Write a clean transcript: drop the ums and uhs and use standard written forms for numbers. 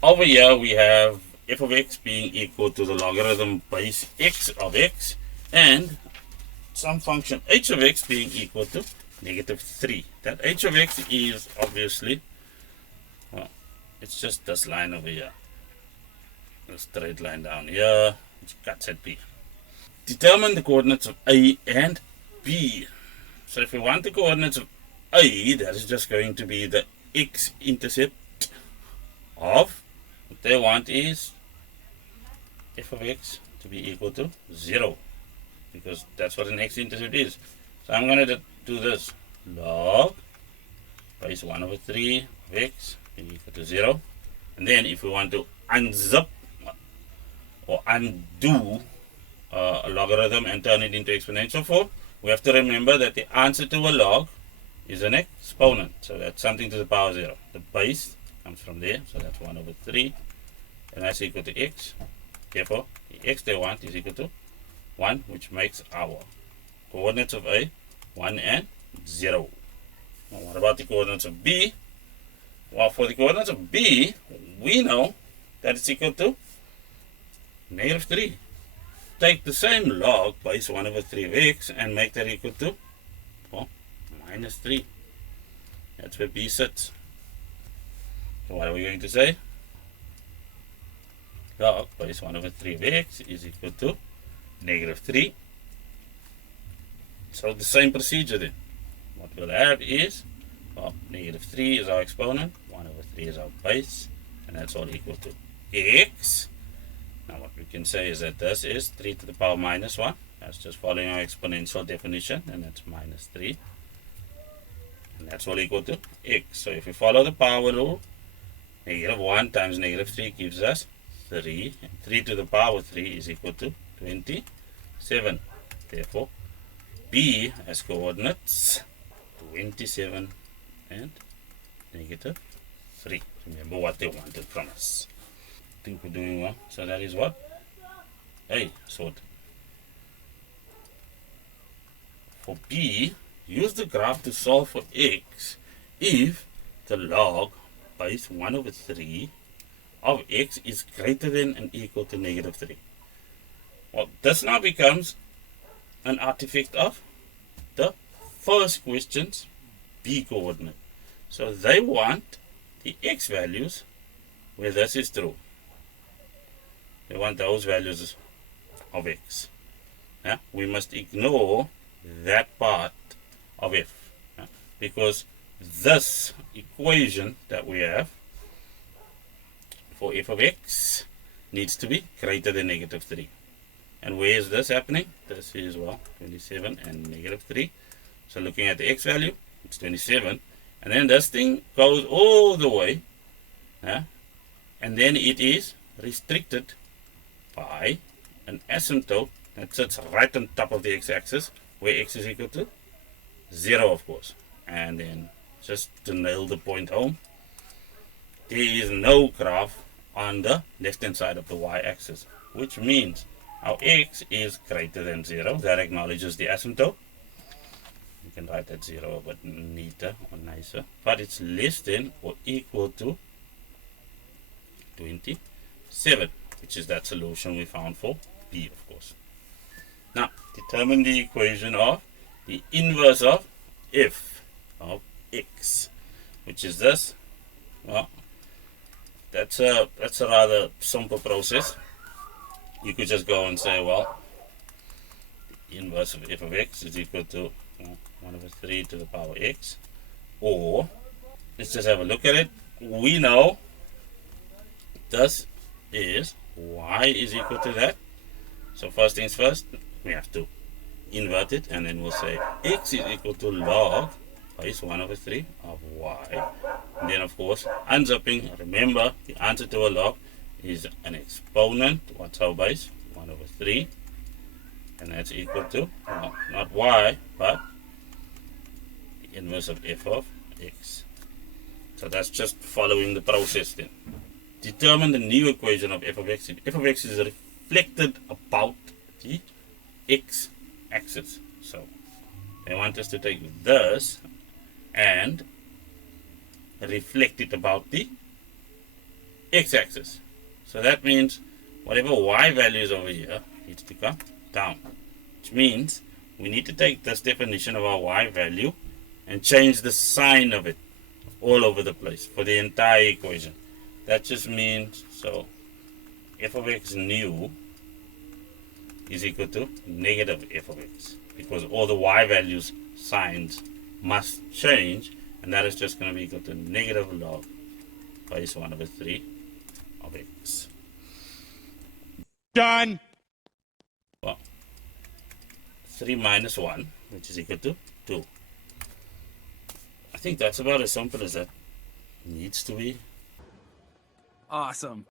Over here we have f of x being equal to the logarithm base x of x, and some function h of x being equal to negative 3. That h of x is obviously, well, it's just this line over here. A straight line down here, which cuts at b. Determine the coordinates of a and b. So if we want the coordinates of a, that is just going to be the x-intercept of, what they want is f of x to be equal to 0, because that's what an x-intercept is. So I'm going to do this. Log base 1 over 3 of x equal to 0. And then if we want to unzip or undo a logarithm and turn it into exponential form, we have to remember that the answer to a log is an exponent. So that's something to the power 0. The base comes from there, so that's 1 over 3. And that's equal to x. Therefore, the x they want is equal to 1, which makes our coordinates of a 1 and 0. Now, what about the coordinates of b? Well, for the coordinates of b, we know that it's equal to negative 3. Take the same log base 1 over 3 of x and make that equal to, well, minus 3. That's where b sits. So what are we going to say? Log base 1 over 3 of x is equal to negative 3. So the same procedure then. What we'll have is, well, negative 3 is our exponent, 1 over 3 is our base, and that's all equal to x. Now what we can say is that this is 3 to the power minus 1. That's just following our exponential definition, and that's minus 3. And that's all equal to x. So if we follow the power rule, negative 1 times negative 3 gives us 3. And 3 to the power 3 is equal to 27. Therefore, b has coordinates 27 and negative 3. Remember what they wanted from us. I think we're doing well. So that is what? A sorted. For b, use the graph to solve for x if the log base 1 over 3 of x is greater than and equal to negative 3. Well, this now becomes an artifact of the first question's b coordinate. So they want the x values where this is true. They want those values of x. We must ignore that part of f, because this equation that we have for f of x needs to be greater than negative 3. And where is this happening? This is, well, 27 and negative 3. So looking at the x value, it's 27. And then this thing goes all the way. And then it is restricted by an asymptote that sits right on top of the x-axis, where x is equal to 0, of course. And then, just to nail the point home, there is no graph on the left-hand side of the y-axis, which means our x is greater than 0. That acknowledges the asymptote. You can write that 0 a bit neater or nicer. But it's less than or equal to 27, which is that solution we found for b, of course. Now, determine the equation of the inverse of f of x, which is this. Well, that's a rather simple process. You could just go and say, well, the inverse of f of x is equal to 1 over 3 to the power x. Or, let's just have a look at it. We know this is y is equal to that. So first things first, we have to invert it, and then we'll say x is equal to log base 1 over 3 of y. And then, of course, unzipping, remember the answer to a log is an exponent. What's our base? 1 over 3. And that's equal to, well, not y, but the inverse of f of x. So that's just following the process then. Determine the new equation of f of x. F of x is reflected about the x-axis. So they want us to take this and reflect it about the x-axis. So that means whatever y value is over here needs to come down, which means we need to take this definition of our y value and change the sign of it all over the place for the entire equation. That just means, so f of x new is equal to negative f of x, because all the y values signs must change, and that is just going to be equal to negative log base 1 over 3 of x. Done. Well, 3 minus 1, which is equal to 2. I think that's about as simple as that needs to be. Awesome.